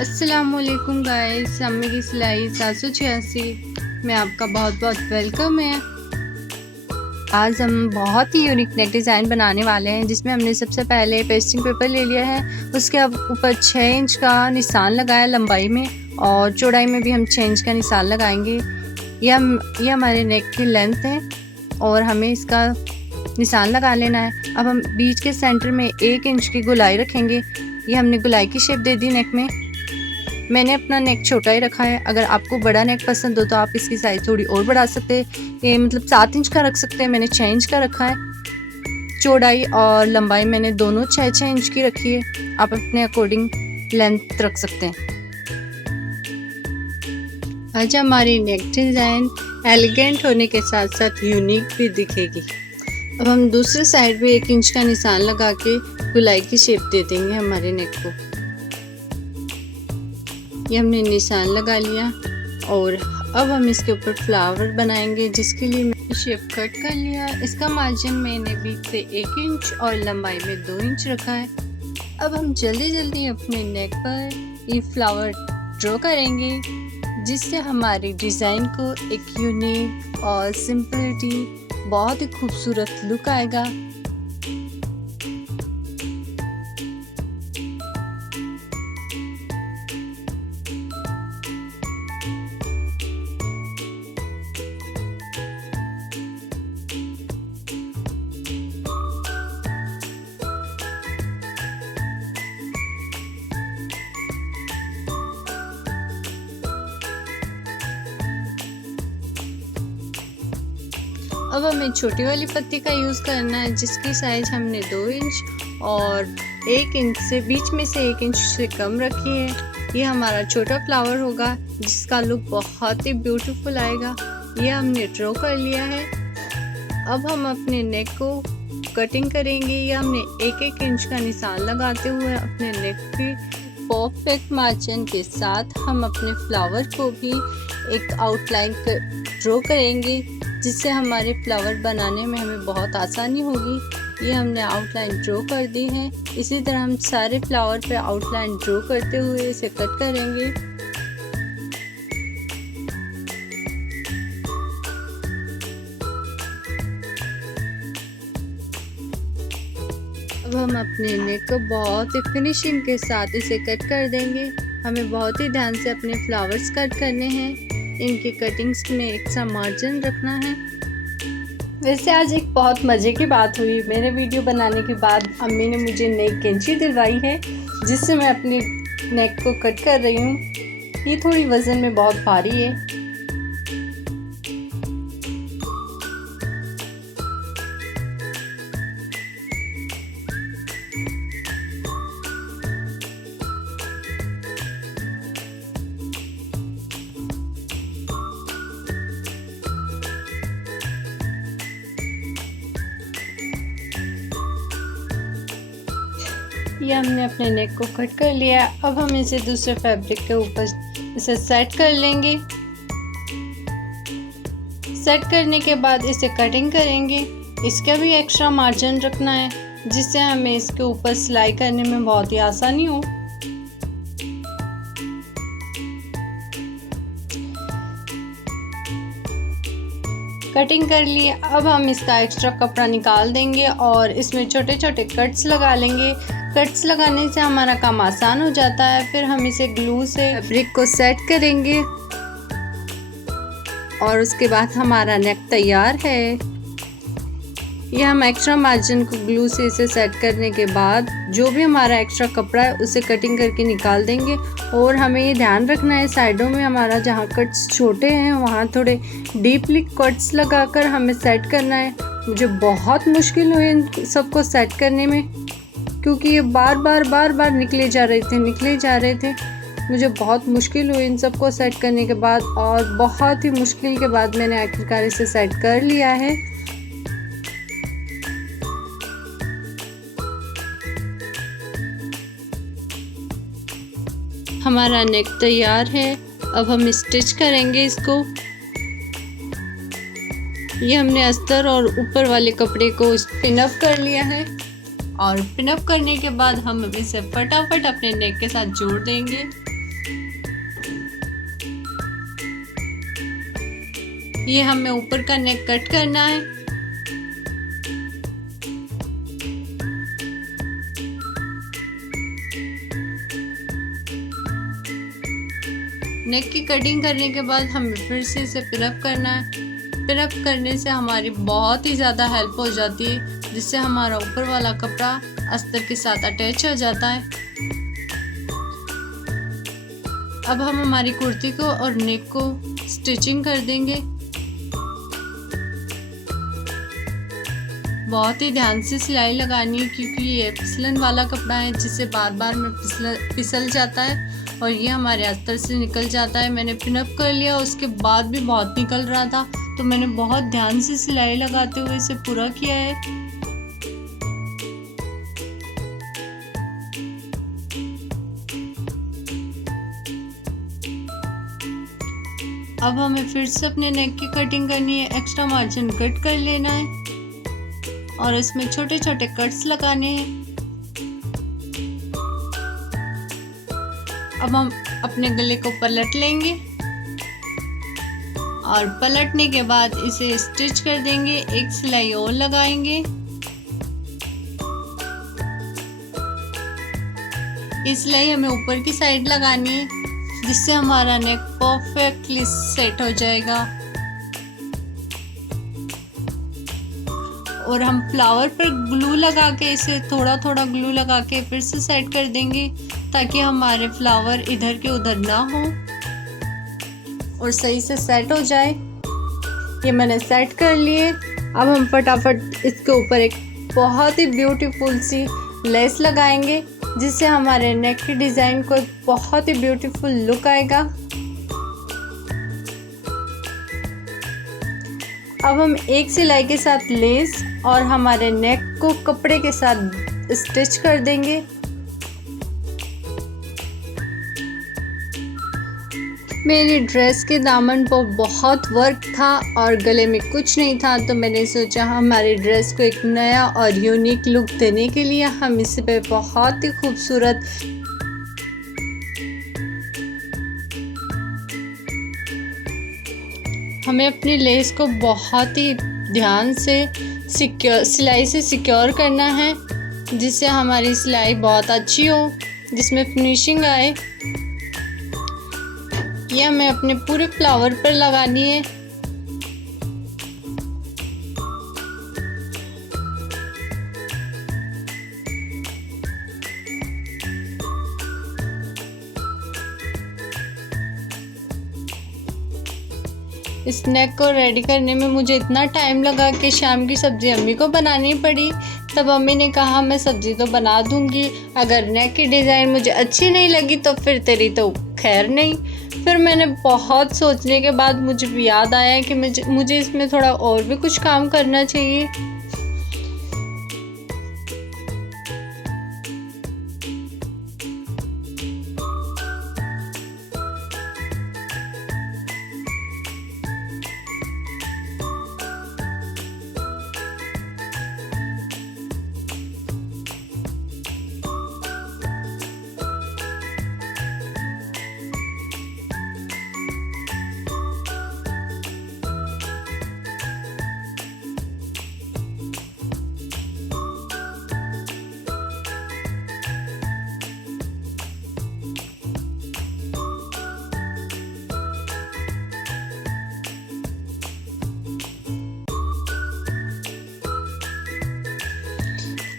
अस्सलामुअलैकुम गाइस, अम्मी की सिलाई 786 में आपका बहुत बहुत वेलकम है। आज हम बहुत ही यूनिक नेक डिज़ाइन बनाने वाले हैं, जिसमें हमने सबसे पहले पेस्टिंग पेपर ले लिया है। उसके ऊपर 6 इंच का निशान लगाया लंबाई में, और चौड़ाई में भी हम 6 इंच का निशान लगाएंगे। ये हमारे नेक की लेंथ है और हमें इसका निशान लगा लेना है। अब हम बीच के सेंटर में 1 इंच की गोलाई रखेंगे। ये हमने गोलाई की शेप दे दी नेक में। मैंने अपना नेक छोटा ही रखा है। अगर आपको बड़ा नेक पसंद हो तो आप इसकी साइज़ थोड़ी और बढ़ा सकते हैं। ये मतलब 7 इंच का रख सकते हैं, मैंने 6 इंच का रखा है। चौड़ाई और लंबाई मैंने दोनों 6-6 इंच की रखी है। आप अपने अकॉर्डिंग लेंथ रख सकते हैं। आज हमारी नेक डिज़ाइन एलिगेंट होने के साथ साथ यूनिक भी दिखेगी। अब हम दूसरे साइड पे 1 इंच का निशान लगा के गोलाई की शेप दे देंगे हमारे नेक को। ये हमने निशान लगा लिया और अब हम इसके ऊपर फ्लावर बनाएंगे, जिसके लिए मैंने शेप कट कर लिया। इसका मार्जिन मैंने बीच से 1 इंच और लंबाई में 2 इंच रखा है। अब हम जल्दी जल्दी अपने नेक पर ये फ्लावर ड्रॉ करेंगे, जिससे हमारी डिज़ाइन को एक यूनिक और सिंपलिटी, बहुत ही खूबसूरत लुक आएगा। अब हमें छोटी वाली पत्ती का यूज़ करना है, जिसकी साइज़ हमने 2 इंच और 1 इंच से बीच में से 1 इंच से कम रखी है। ये हमारा छोटा फ्लावर होगा, जिसका लुक बहुत ही ब्यूटीफुल आएगा। ये हमने ड्रॉ कर लिया है। अब हम अपने नेक को कटिंग करेंगे। ये हमने 1-1 इंच का निशान लगाते हुए अपने नेक की परफेक्ट मार्जिन के साथ हम अपने फ्लावर को भी एक आउटलाइन ड्रॉ करेंगे, जिससे हमारे फ्लावर बनाने में हमें बहुत आसानी होगी। ये हमने आउटलाइन ड्रॉ कर दी है। इसी तरह हम सारे फ्लावर पे आउटलाइन ड्रॉ करते हुए इसे कट करेंगे। अब हम अपने नेक को बहुत ही फिनिशिंग के साथ इसे कट कर देंगे। हमें बहुत ही ध्यान से अपने फ्लावर्स कट करने हैं। इनके कटिंग्स में एक सा मार्जिन रखना है। वैसे आज एक बहुत मज़े की बात हुई। मेरे वीडियो बनाने के बाद अम्मी ने मुझे नई कैंची दिलवाई है, जिससे मैं अपनी नेक को कट कर रही हूँ। ये थोड़ी वज़न में बहुत भारी है। ये हमने अपने नेक को कट कर लिया। अब हम इसे दूसरे फैब्रिक के ऊपर इसे सेट कर लेंगे। सेट करने के बाद इसे कटिंग करेंगे। इसका भी एक्स्ट्रा मार्जिन रखना है, जिससे हमें इसके ऊपर सिलाई करने में बहुत ही आसानी हो। कटिंग कर लिए। अब हम इसका एक्स्ट्रा कपड़ा निकाल देंगे और इसमें छोटे छोटे कट्स लगा लेंगे। कट्स लगाने से हमारा काम आसान हो जाता है। फिर हम इसे ग्लू से फैब्रिक को सेट करेंगे और उसके बाद हमारा नेक तैयार है। ये हम एक्स्ट्रा मार्जिन को ग्लू से इसे सेट करने के बाद जो भी हमारा एक्स्ट्रा कपड़ा है उसे कटिंग करके निकाल देंगे। और हमें ये ध्यान रखना है, साइडों में हमारा जहाँ कट्स छोटे हैं वहाँ थोड़े डीपली कट्स लगाकर हमें सेट करना है। मुझे बहुत मुश्किल हुई इन सबको सेट करने में, क्योंकि ये बार बार निकले जा रहे थे। मुझे बहुत मुश्किल हुई इन सबको सेट करने के बाद, और बहुत ही मुश्किल के बाद मैंने आखिरकार इसे सेट कर लिया है। हमारा नेक तैयार है। अब हम स्टिच करेंगे इसको। ये हमने अस्तर और ऊपर वाले कपड़े को पिन अप कर लिया है, और पिन अप करने के बाद हम इसे फटाफट अपने नेक के साथ जोड़ देंगे। ये हमें ऊपर का नेक कट करना है। नेक की कटिंग करने के बाद हमें फिर से इसे पिनअप करना है। पिनअप करने से हमारी बहुत ही ज़्यादा हेल्प हो जाती है, जिससे हमारा ऊपर वाला कपड़ा अस्तर के साथ अटैच हो जाता है। अब हम हमारी कुर्ती को और नेक को स्टिचिंग कर देंगे। बहुत ही ध्यान से सिलाई लगानी है, क्योंकि ये फिसलन वाला कपड़ा है जिससे बार बार में फिसल जाता है और ये हमारे अस्तर से निकल जाता है। मैंने पिनअप कर लिया, उसके बाद भी बहुत निकल रहा था, तो मैंने बहुत ध्यान से सिलाई लगाते हुए इसे पूरा किया है। अब हमें फिर से अपने नेक की कटिंग करनी है। एक्स्ट्रा मार्जिन कट कर लेना है और इसमें छोटे छोटे कट्स लगाने हैं। अब हम अपने गले को पलट लेंगे और पलटने के बाद इसे स्टिच कर देंगे। एक सिलाई और लगाएंगे। इस सिलाई हमें ऊपर की साइड लगानी है, जिससे हमारा नेक परफेक्टली सेट हो जाएगा। और हम फ्लावर पर ग्लू लगा के इसे थोड़ा थोड़ा ग्लू लगा के फिर से सेट कर देंगे, ताकि हमारे फ्लावर इधर के उधर ना हो और सही से सेट हो जाए। ये मैंने सेट कर लिए। अब हम फटाफट इसके ऊपर एक बहुत ही ब्यूटीफुल सी लेस लगाएंगे, जिससे हमारे नेक की डिज़ाइन को एक बहुत ही ब्यूटीफुल लुक आएगा। अब हम एक सिलाई के साथ लेस और हमारे नेक को कपड़े के साथ स्टिच कर देंगे। मेरी ड्रेस के दामन पर बहुत वर्क था और गले में कुछ नहीं था, तो मैंने सोचा हमारी ड्रेस को एक नया और यूनिक लुक देने के लिए हम इस पे बहुत ही खूबसूरत हमें अपनी लेस को बहुत ही ध्यान से सिलाई से सिक्योर करना है, जिससे हमारी सिलाई बहुत अच्छी हो, जिसमें फिनिशिंग आए। ये हमें अपने पूरे फ्लावर पर लगानी है। इस नेक को रेडी करने में मुझे इतना टाइम लगा कि शाम की सब्ज़ी अम्मी को बनानी पड़ी। तब अम्मी ने कहा मैं सब्ज़ी तो बना दूंगी, अगर नेक की डिज़ाइन मुझे अच्छी नहीं लगी तो फिर तेरी तो खैर नहीं। फिर मैंने बहुत सोचने के बाद मुझे भी याद आया कि मुझे इसमें थोड़ा और भी कुछ काम करना चाहिए।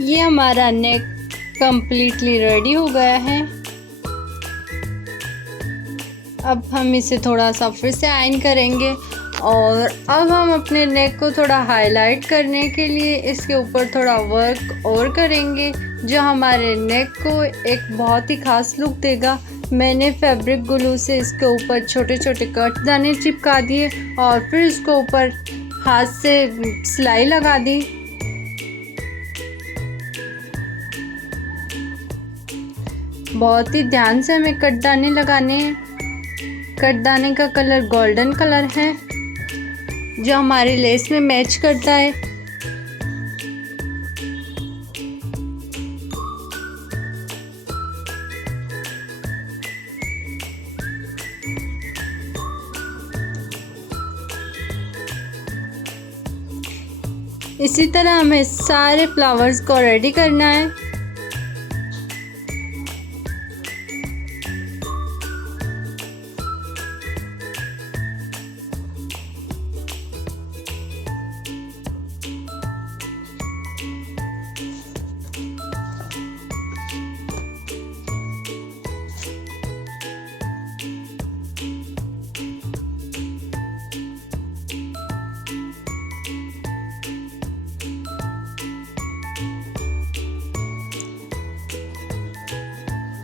ये हमारा नेक कंप्लीटली रेडी हो गया है। अब हम इसे थोड़ा सा फिर से आयन करेंगे और अब हम अपने नेक को थोड़ा हाईलाइट करने के लिए इसके ऊपर थोड़ा वर्क और करेंगे, जो हमारे नेक को एक बहुत ही ख़ास लुक देगा। मैंने फैब्रिक ग्लू से इसके ऊपर छोटे छोटे कट दाने चिपका दिए और फिर इसको ऊपर हाथ से सिलाई लगा दी। बहुत ही ध्यान से हमें कट दाने लगाने हैं। कट दाने का कलर गोल्डन कलर है, जो हमारी लेस में मैच करता है। इसी तरह हमें सारे फ्लावर्स को रेडी करना है।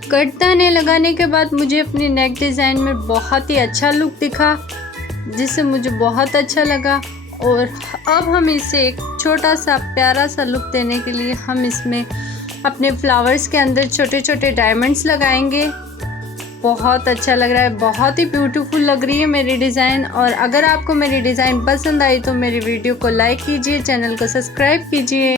कटदाने लगाने के बाद मुझे अपनी नेक डिज़ाइन में बहुत ही अच्छा लुक दिखा, जिससे मुझे बहुत अच्छा लगा। और अब हम इसे एक छोटा सा प्यारा सा लुक देने के लिए हम इसमें अपने फ्लावर्स के अंदर छोटे छोटे डायमंड्स लगाएंगे। बहुत अच्छा लग रहा है, बहुत ही ब्यूटीफुल लग रही है मेरी डिज़ाइन। और अगर आपको मेरी डिज़ाइन पसंद आई तो मेरी वीडियो को लाइक कीजिए, चैनल को सब्सक्राइब कीजिए।